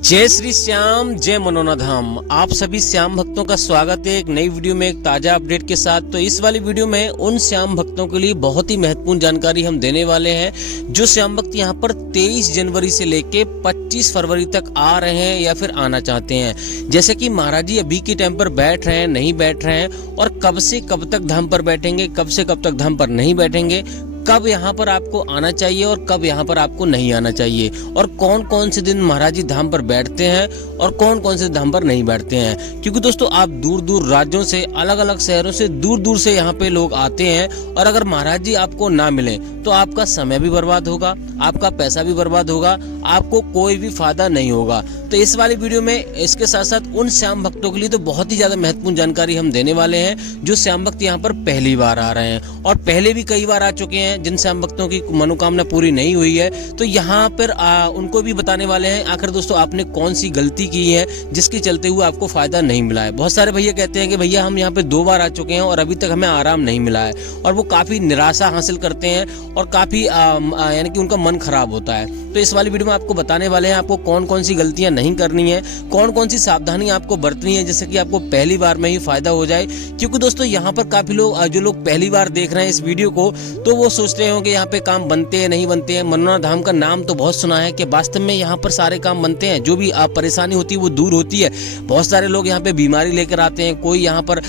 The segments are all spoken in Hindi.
जय श्री श्याम, जय मनोना धाम। आप सभी श्याम भक्तों का स्वागत है एक नई वीडियो में एक ताजा अपडेट के साथ। तो इस वाली वीडियो में उन श्याम भक्तों के लिए बहुत ही महत्वपूर्ण जानकारी हम देने वाले हैं जो श्याम भक्त यहाँ पर 23 जनवरी से लेके 25 फरवरी तक आ रहे हैं या फिर आना चाहते हैं। जैसे कि महाराज जी अभी के टाइम पर बैठ रहे हैं, नहीं बैठ रहे हैं, और कब से कब तक धाम पर बैठेंगे, कब से कब तक धाम पर नहीं बैठेंगे, कब यहाँ पर आपको आना चाहिए और कब यहाँ पर आपको नहीं आना चाहिए, और कौन कौन से दिन महाराज जी धाम पर बैठते हैं और कौन कौन से धाम पर नहीं बैठते हैं। क्योंकि दोस्तों आप दूर दूर राज्यों से, अलग अलग शहरों से, दूर दूर से यहाँ पे लोग आते हैं, और अगर महाराज जी आपको ना मिले तो आपका समय भी बर्बाद होगा, आपका पैसा भी बर्बाद होगा, आपको कोई भी फायदा नहीं होगा। तो इस वाली वीडियो में इसके साथ साथ उन श्याम भक्तों के लिए तो बहुत ही ज्यादा महत्वपूर्ण जानकारी हम देने वाले हैं जो श्याम भक्त यहाँ पर पहली बार आ रहे हैं और पहले भी कई बार आ चुके हैं जिन श्याम भक्तों की मनोकामना पूरी नहीं हुई है। तो यहाँ पर उनको भी बताने वाले हैं आखिर दोस्तों आपने कौन सी गलती की है जिसके चलते हुए आपको फायदा नहीं मिला है। बहुत सारे भैया कहते हैं कि भैया हम यहाँ पे 2 बार आ चुके हैं और अभी तक हमें आराम नहीं मिला है, और वो काफी निराशा हासिल करते हैं और काफी यानी कि उनका मन खराब होता है। तो इस वाली वीडियो में आपको बताने वाले हैं आपको कौन कौन सी गलतियां नहीं करनी है, कौन कौन सी सावधानी आपको बरतनी है जिससे कि आपको पहली बार में ही फायदा हो जाए। क्योंकि दोस्तों यहाँ पर काफी लोग जो लोग पहली बार देख रहे हैं इस वीडियो को तो वो सोच रहे होंगे यहाँ पे काम बनते हैं नहीं बनते हैं। मनोना धाम का नाम तो बहुत सुना है कि वास्तव में यहाँ पर सारे काम बनते हैं, जो भी परेशानी होती है वो दूर होती है। बहुत सारे लोग यहाँ पे बीमारी लेकर आते हैं, कोई यहाँ पर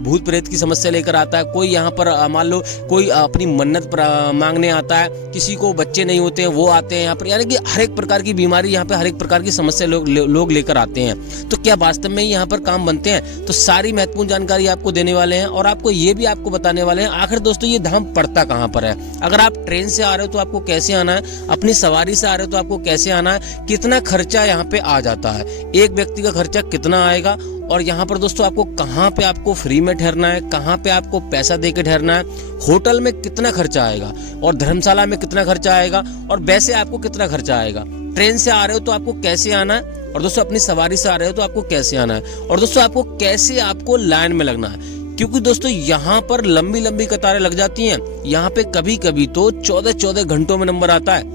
भूत प्रेत की समस्या लेकर आता है, कोई यहाँ पर मान लो कोई अपनी मन्नत मांगने आता है, किसी को बच्चे नहीं होते हैं वो आते हैं यहाँ पर, यानी कि हर एक प्रकार की बीमारी यहाँ पे, हर एक प्रकार की समस्या लोग लेकर आते हैं। तो क्या वास्तव में यहाँ पर काम बनते हैं? तो सारी महत्वपूर्ण जानकारी आपको देने वाले हैं और आपको ये भी आपको बताने वाले हैं आखिर दोस्तों ये धाम पड़ता कहाँ पर है। अगर आप ट्रेन से आ रहे हो तो आपको कैसे आना है, अपनी सवारी से आ रहे हो तो आपको कैसे आना है, कितना खर्चा यहाँ पे आ जाता है, एक व्यक्ति का खर्चा कितना आएगा, और यहाँ पर दोस्तों आपको कहाँ पे आपको फ्री में ठहरना है, कहाँ पे आपको पैसा देकर ठहरना है, होटल में कितना खर्चा आएगा और धर्मशाला में कितना खर्चा आएगा, और वैसे आपको कितना खर्चा आएगा। ट्रेन से आ रहे हो तो आपको कैसे आना है, और दोस्तों अपनी सवारी से आ रहे हो तो आपको कैसे आना है, और दोस्तों आपको कैसे आपको लाइन में लगना है। क्योंकि दोस्तों यहाँ पर लंबी लंबी कतारें लग जाती हैं, यहाँ पे कभी कभी तो 14 घंटों में नंबर आता है,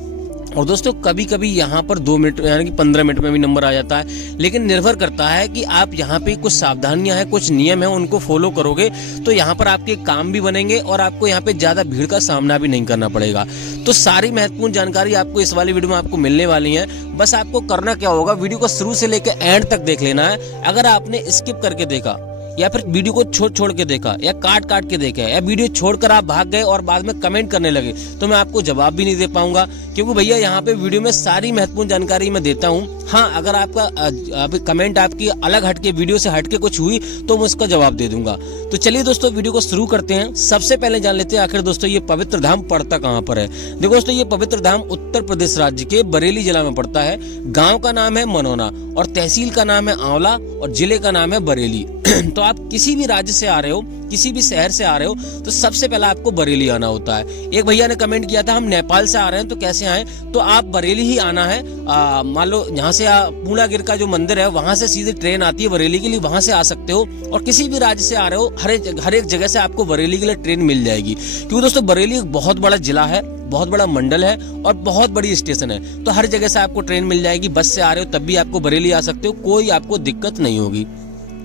और दोस्तों कभी कभी यहाँ पर 2 मिनट यानी कि 15 मिनट में भी नंबर आ जाता है। लेकिन निर्भर करता है कि आप यहाँ पे कुछ सावधानियां हैं, कुछ नियम हैं, उनको फॉलो करोगे तो यहाँ पर आपके काम भी बनेंगे और आपको यहाँ पे ज्यादा भीड़ का सामना भी नहीं करना पड़ेगा। तो सारी महत्वपूर्ण जानकारी आपको इस वाली वीडियो में आपको मिलने वाली है। बस आपको करना क्या होगा, वीडियो को शुरू से लेकर एंड तक देख लेना है। अगर आपने स्किप करके देखा या फिर वीडियो को छोड़ के देखा या काट के देखा या वीडियो छोड़कर आप भाग गए और बाद में कमेंट करने लगे तो मैं आपको जवाब भी नहीं दे पाऊंगा, क्योंकि भैया यहाँ पे वीडियो में सारी महत्वपूर्ण जानकारी मैं देता हूँ। हाँ, अगर आपका कमेंट आपकी अलग हटके वीडियो से हटके कुछ हुई तो मैं उसका जवाब दे दूंगा। तो चलिए दोस्तों वीडियो को शुरू करते हैं। सबसे पहले जान लेते हैं आखिर दोस्तों ये पवित्र धाम पड़ता कहाँ पर है। देखो दोस्तों ये पवित्र धाम उत्तर प्रदेश राज्य के बरेली जिला में पड़ता है। गाँव का नाम है मनोना और तहसील का नाम है आंवला और जिले का नाम है बरेली। तो आप किसी भी राज्य से आ रहे हो, किसी भी शहर से आ रहे हो तो सबसे पहले आपको बरेली आना होता है। एक भैया ने कमेंट किया था हम नेपाल से आ रहे हैं तो कैसे आए, तो आप बरेली ही आना है। मान लो यहाँ से पूर्णागिर का जो मंदिर है वहां से सीधी ट्रेन आती है बरेली के लिए, वहां से आ सकते हो। और किसी भी राज्य से आ रहे हो हर एक जगह से आपको बरेली के लिए ट्रेन मिल जाएगी, क्योंकि दोस्तों बरेली एक बहुत बड़ा जिला है, बहुत बड़ा मंडल है और बहुत बड़ी स्टेशन है। तो हर जगह से आपको ट्रेन मिल जाएगी। बस से आ रहे हो तब भी आपको बरेली आ सकते हो, कोई आपको दिक्कत नहीं होगी।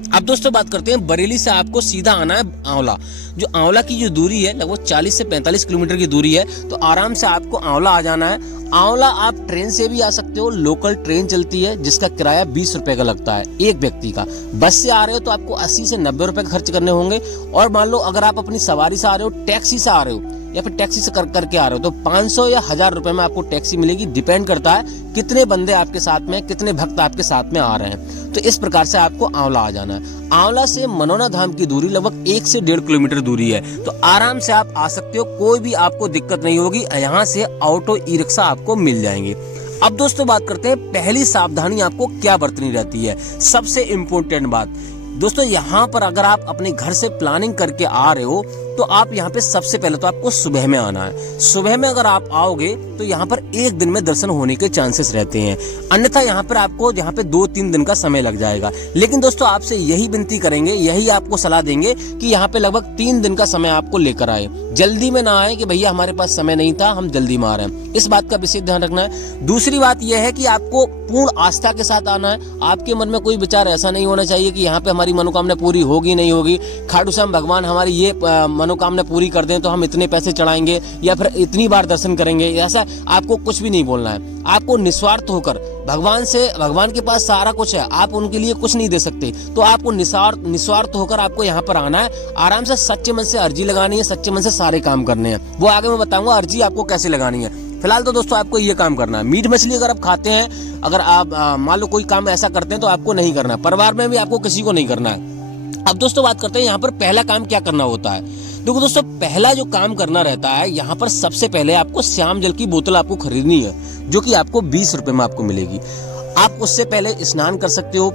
अब दोस्तों बात करते हैं बरेली से आपको सीधा आना है आंवला। जो आंवला की जो दूरी है लगभग 40 से 45 किलोमीटर की दूरी है, तो आराम से आपको आंवला आ जाना है। आंवला आप ट्रेन से भी आ सकते हो, लोकल ट्रेन चलती है जिसका किराया 20 रुपए का लगता है एक व्यक्ति का। बस से आ रहे हो तो आपको 80 से 90 रुपए खर्च करने होंगे, और मान लो अगर आप अपनी सवारी से आ रहे हो, टैक्सी से आ रहे हो या फिर टैक्सी से करके आ रहे हो तो 500 या 1000 रुपए में आपको टैक्सी मिलेगी। डिपेंड करता है कितने बंदे आपके साथ में, कितने भक्त आपके साथ में आ रहे हैं। तो इस प्रकार से आपको आंवला आ जाना है। आंवला से मनोना धाम की दूरी लगभग 1 से 1.5 किलोमीटर दूरी है, तो आराम से आप आ सकते हो, कोई भी आपको दिक्कत नहीं होगी। यहाँ से ऑटो ई रिक्शा आपको मिल जाएंगे। अब दोस्तों बात करते हैं पहली सावधानी आपको क्या बरतनी रहती है। सबसे इम्पोर्टेंट बात दोस्तों, यहाँ पर अगर आप अपने घर से प्लानिंग करके आ रहे हो तो आप यहाँ पे सबसे पहले तो आपको सुबह में आना है। सुबह में अगर आप आओगे तो यहाँ पर 1 दिन में दर्शन होने के चांसेस रहते हैं, अन्यथा यहाँ पर आपको यहाँ पे 2-3 दिन का समय लग जाएगा। लेकिन दोस्तों आपसे यही विनती करेंगे, यही आपको सलाह देंगे कि यहाँ पे लगभग 3 दिन का समय आपको लेकर आए। जल्दी में ना आए कि भैया हमारे पास समय नहीं था, हम जल्दी में आ रहे हैं, इस बात का विशेष ध्यान रखना है। दूसरी बात यह है कि आपको पूर्ण आस्था के साथ आना है। आपके मन में कोई विचार ऐसा नहीं होना चाहिए कि यहाँ पे हमारी मनोकामना पूरी होगी नहीं होगी, खाटू श्याम भगवान हमारी ये मनोकामना पूरी कर दें तो हम इतने पैसे चढ़ाएंगे या फिर इतनी बार दर्शन करेंगे, ऐसा आपको कुछ भी नहीं बोलना है। आपको निस्वार्थ होकर भगवान के पास सारा कुछ है, आप उनके लिए कुछ नहीं दे सकते, तो आपको निस्वार्थ होकर आपको यहाँ पर आना है। आराम से सच्चे मन से अर्जी लगानी है, सच्चे मन से सारे काम करने हैं। वो आगे मैं बताऊंगा अर्जी आपको कैसे लगानी है। फिलहाल तो दोस्तों आपको ये काम करना है। मीट मछली अगर आप खाते हैं, अगर आप मान लो कोई काम ऐसा करते हैं तो आपको नहीं करना है, परिवार में भी आपको किसी को नहीं करना है। अब दोस्तों बात करते हैं यहाँ पर पहला काम क्या करना होता है। देखो दोस्तों, पहला जो काम करना रहता है यहाँ पर, सबसे पहले आपको श्याम जल की बोतल आपको खरीदनी है, जो कि आपको 20 रुपए में आपको मिलेगी। आप उससे पहले स्नान कर सकते हो,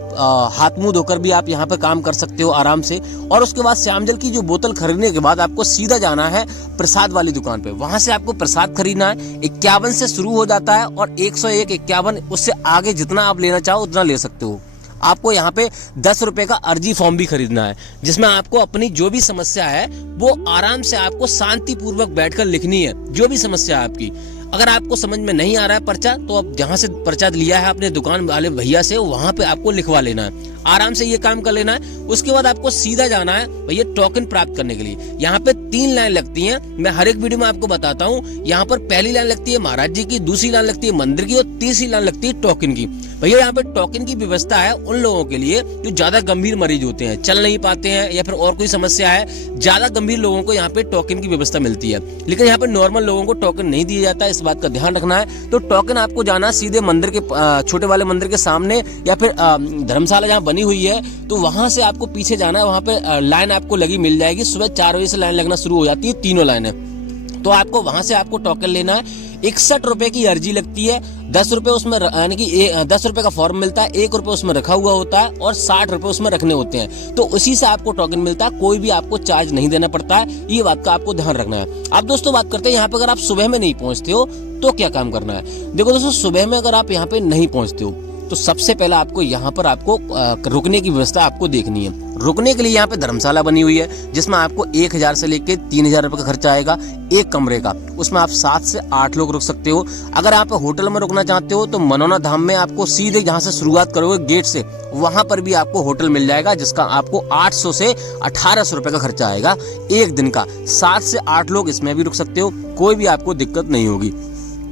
हाथ मुंह धोकर भी आप यहाँ पे काम कर सकते हो आराम से। और उसके बाद श्याम जल की जो बोतल खरीदने के बाद आपको सीधा जाना है प्रसाद वाली दुकान पे। वहां से आपको प्रसाद खरीदना है। 51 से शुरू हो जाता है और 101, 51, उससे आगे जितना आप लेना चाहो उतना ले सकते हो। आपको यहाँ पे 10 रुपए का अर्जी फॉर्म भी खरीदना है, जिसमें आपको अपनी जो भी समस्या है वो आराम से आपको शांति पूर्वक बैठकर लिखनी है। जो भी समस्या है आपकी, अगर आपको समझ में नहीं आ रहा है पर्चा, तो आप जहां से पर्चा लिया है अपने दुकान वाले भैया से, वहां पे आपको लिखवा लेना है। आराम से ये काम कर लेना है। उसके बाद आपको सीधा जाना है भैया टोकन प्राप्त करने के लिए। यहाँ पे 3 लाइन लगती हैं, मैं हर एक वीडियो में आपको बताता हूँ। यहाँ पर पहली लाइन लगती है महाराज जी की, दूसरी लाइन लगती है मंदिर की और तीसरी लाइन लगती है टोकन की। भैया यहाँ पे टोकन की व्यवस्था है उन लोगों के लिए जो ज्यादा गंभीर मरीज होते हैं, चल नहीं पाते हैं या फिर और कोई समस्या है, ज्यादा गंभीर लोगों को यहाँ पे टोकन की व्यवस्था मिलती है। लेकिन यहाँ पे नॉर्मल लोगों को टोकन नहीं दिया जाता है, इस बात का ध्यान रखना है। तो टोकन आपको जाना सीधे मंदिर के छोटे वाले मंदिर के सामने या फिर धर्मशाला जहाँ बनी हुई है, तो वहां से आपको पीछे जाना है। वहां पे लाइन आपको लगी मिल जाएगी। सुबह 4 बजे से लाइन लगना शुरू हो जाती है, तीनों लाइनें। तो आपको वहां से आपको टोकन लेना है। 61 रुपए की अर्जी लगती है। 10 रुपए उसमें, यानी कि 10 रुपए का फॉर्म मिलता है, 1 रुपए उसमें रखा हुआ होता है और 60 रुपए उसमें रखने होते हैं। तो उसी से आपको टोकन मिलता है, कोई भी आपको चार्ज नहीं देना पड़ता है। ये बात का आपको ध्यान रखना है। अब दोस्तों बात करते हैं यहाँ पे अगर आप सुबह में नहीं पहुंचते हो तो क्या काम करना है। देखो दोस्तों, सुबह में अगर आप यहाँ पे नहीं पहुंचते हो तो सबसे पहले आपको यहाँ पर आपको रुकने की व्यवस्था आपको देखनी है। रुकने के लिए यहाँ पे धर्मशाला बनी हुई है, जिसमें आपको 1000 से लेके 3000 रुपए का खर्चा आएगा एक कमरे का। उसमें आप 7 से 8 लोग रुक सकते हो। अगर आप होटल में रुकना चाहते हो तो मनोना धाम में आपको सीधे जहाँ से शुरुआत करोगे गेट से, वहां पर भी आपको होटल मिल जाएगा, जिसका आपको 800 से 1800 रुपए का खर्चा आएगा एक दिन का। 7 से 8 लोग इसमें भी रुक सकते हो, कोई भी आपको दिक्कत नहीं होगी।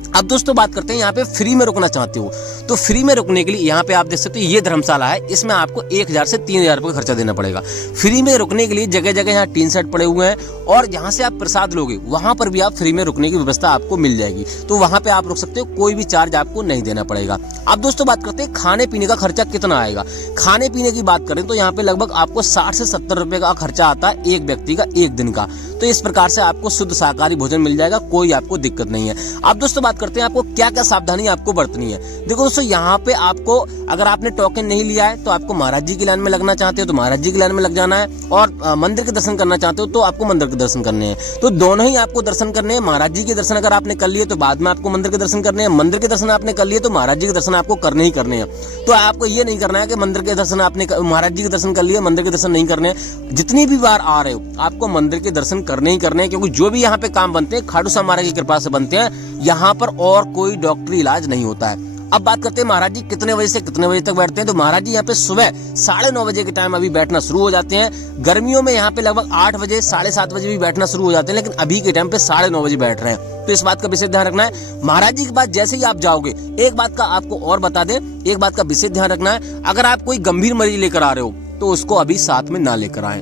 अब दोस्तों बात करते हैं यहाँ पे फ्री में रुकना चाहते हो तो फ्री में रुकने के लिए यहाँ पे आप देख सकते हो ये धर्मशाला है, इसमें आपको 1000 से 3000 रुपए का खर्चा देना पड़ेगा। फ्री में रुकने के लिए जगह जगह यहाँ टीन सेट पड़े हुए हैं और जहाँ से आप प्रसाद लोगे वहां पर भी आप फ्री में रुकने की व्यवस्था आपको मिल जाएगी। तो वहां पे आप रुक सकते हो, कोई भी चार्ज आपको नहीं देना पड़ेगा। अब दोस्तों बात करते हैं खाने पीने का खर्चा कितना आएगा। खाने पीने की बात करें तो यहाँ पे लगभग आपको 60 से 70 रुपए का खर्चा आता है एक व्यक्ति का एक दिन का। तो इस प्रकार से आपको शुद्ध शाकाहारी भोजन मिल जाएगा, कोई आपको दिक्कत नहीं है। अब दोस्तों बात करते हैं आपको क्या क्या सावधानी आपको बरतनी है। देखो दोस्तों, यहाँ पे आपको अगर आपने टोकन नहीं लिया है तो आपको महाराज जी की लाइन में लगना चाहते हो तो महाराज जी की लाइन में लग जाना है, और मंदिर के दर्शन करना चाहते हो तो आपको मंदिर के दर्शन करने हैं। तो दोनों ही आपको दर्शन करने हैं। महाराज जी के दर्शन अगर आपने कर लिए तो बाद में आपको मंदिर के दर्शन करने हैं, मंदिर के दर्शन आपने कर लिए तो महाराज जी के दर्शन आपको करने ही करने हैं। तो आपको ये नहीं करना है कि मंदिर के दर्शन आपने महाराज जी के दर्शन कर लिए, मंदिर के दर्शन नहीं करने हैं। जितनी भी बार आ रहे हो आपको मंदिर के दर्शन करने ही करने हैं, क्योंकि जो भी यहाँ पे काम बनते हैं खाटू श्याम महाराज की कृपा से बनते हैं। यहाँ पर और कोई डॉक्टरी इलाज नहीं होता है। अब बात करते हैं महाराज जी कितने बजे से कितने बजे तक बैठते हैं। तो महाराज जी यहाँ पे सुबह 9:30 बजे के टाइम अभी बैठना शुरू हो जाते हैं। गर्मियों में यहाँ पे लगभग 8 बजे 7:30 बजे भी बैठना शुरू हो जाते हैं, लेकिन अभी के टाइम पे 9:30 बजे बैठ रहे हैं। तो इस बात का विशेष ध्यान रखना है। महाराज जी के पास जैसे ही आप जाओगे, एक बात का आपको और बता दें, एक बात का विशेष ध्यान रखना है, अगर आप कोई गंभीर मरीज लेकर आ रहे हो तो उसको अभी साथ में ना लेकर आए।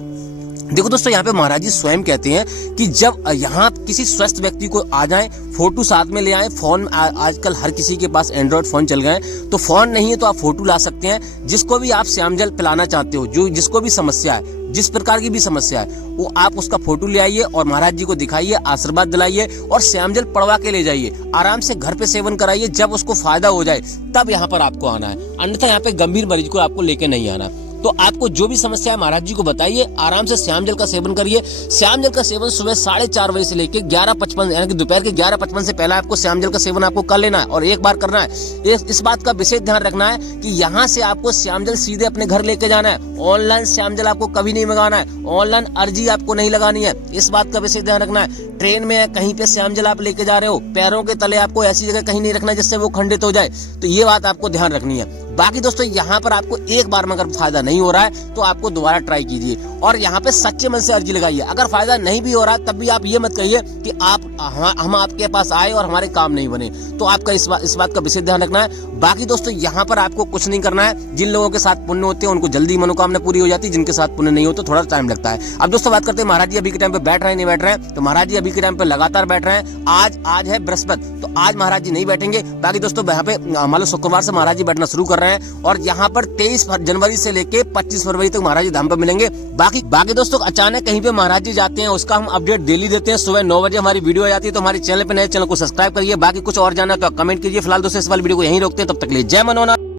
देखो दोस्तों, यहाँ पे महाराज जी स्वयं कहते हैं कि जब यहाँ किसी स्वस्थ व्यक्ति को आ जाए, फोटो साथ में ले आए। फोन आजकल हर किसी के पास एंड्रॉइड फोन चल गए, तो फोन नहीं है तो आप फोटो ला सकते हैं। जिसको भी आप श्याम जल पिलाना चाहते हो, जो जिसको भी समस्या है, जिस प्रकार की भी समस्या है, वो आप उसका फोटो ले आइए और महाराज जी को दिखाइए, आशीर्वाद दिलाइए और श्याम जल पड़वा के ले जाइए। आराम से घर पे सेवन कराइए, जब उसको फायदा हो जाए तब यहाँ पर आपको आना है, अन्यथा यहाँ पे गंभीर मरीज को आपको लेके नहीं आना। तो आपको जो भी समस्या है महाराज जी को बताइए, आराम से श्याम जल का सेवन करिए। श्याम जल का सेवन सुबह 4:30 बजे से लेकर 11:55 यानी कि दोपहर के 11:55 से पहले आपको श्याम जल का सेवन आपको कर लेना है और एक बार करना है। इस बात का विशेष ध्यान रखना है कि यहाँ से आपको श्याम जल सीधे अपने घर लेके जाना है। ऑनलाइन श्याम जल आपको कभी नहीं मंगाना है, ऑनलाइन अर्जी आपको नहीं लगानी है, इस बात का विशेष ध्यान रखना है। ट्रेन में या कहीं पे श्याम जल आप लेके जा रहे हो, पैरों के तले आपको ऐसी जगह कहीं नहीं रखना जिससे वो खंडित हो जाए। तो ये बात आपको ध्यान रखनी है। बाकी दोस्तों यहाँ पर आपको एक बार में अगर फायदा नहीं हो रहा है तो आपको दोबारा ट्राई कीजिए और यहाँ पे सच्चे मन से अर्जी लगाइए। अगर फायदा नहीं भी हो रहा तब भी आप ये मत कहिए कि हम आपके पास आए और हमारे काम नहीं बने। तो आपका इस बात का विशेष ध्यान रखना है। बाकी दोस्तों यहाँ पर आपको कुछ नहीं करना है। जिन लोगों के साथ पुण्य होते हैं उनको जल्दी मनोकामना पूरी हो जाती है, जिनके साथ पुण्य नहीं होते थोड़ा टाइम लगता है। अब दोस्तों बात करते हैं महाराज जी अभी के टाइम पे बैठ रहे हैं नहीं बैठ रहे हैं। तो महाराज जी अभी के टाइम पे लगातार बैठ रहे हैं। आज है बृहस्पति, तो आज महाराज जी नहीं बैठेंगे। बाकी दोस्तों यहाँ पे मान लो शुक्रवार से महाराज जी बैठना शुरू कर रहे हैं और यहाँ पर 23 जनवरी से लेके 25 फरवरी तक महाराज जी धाम पर मिलेंगे। बाकी दोस्तों अचानक कहीं पे महाराज जी जाते हैं उसका हम अपडेट डेली देते हैं। सुबह 9 बजे हमारी वीडियो आ जाती है। तो हमारे चैनल पे नए चैनल को सब्सक्राइब करिए। बाकी कुछ और जानना तो कमेंट कीजिए। फिलहाल दोस्तों इस वाली वीडियो को यहीं रोकते हैं, तब तक के लिए जय मनोनाथ।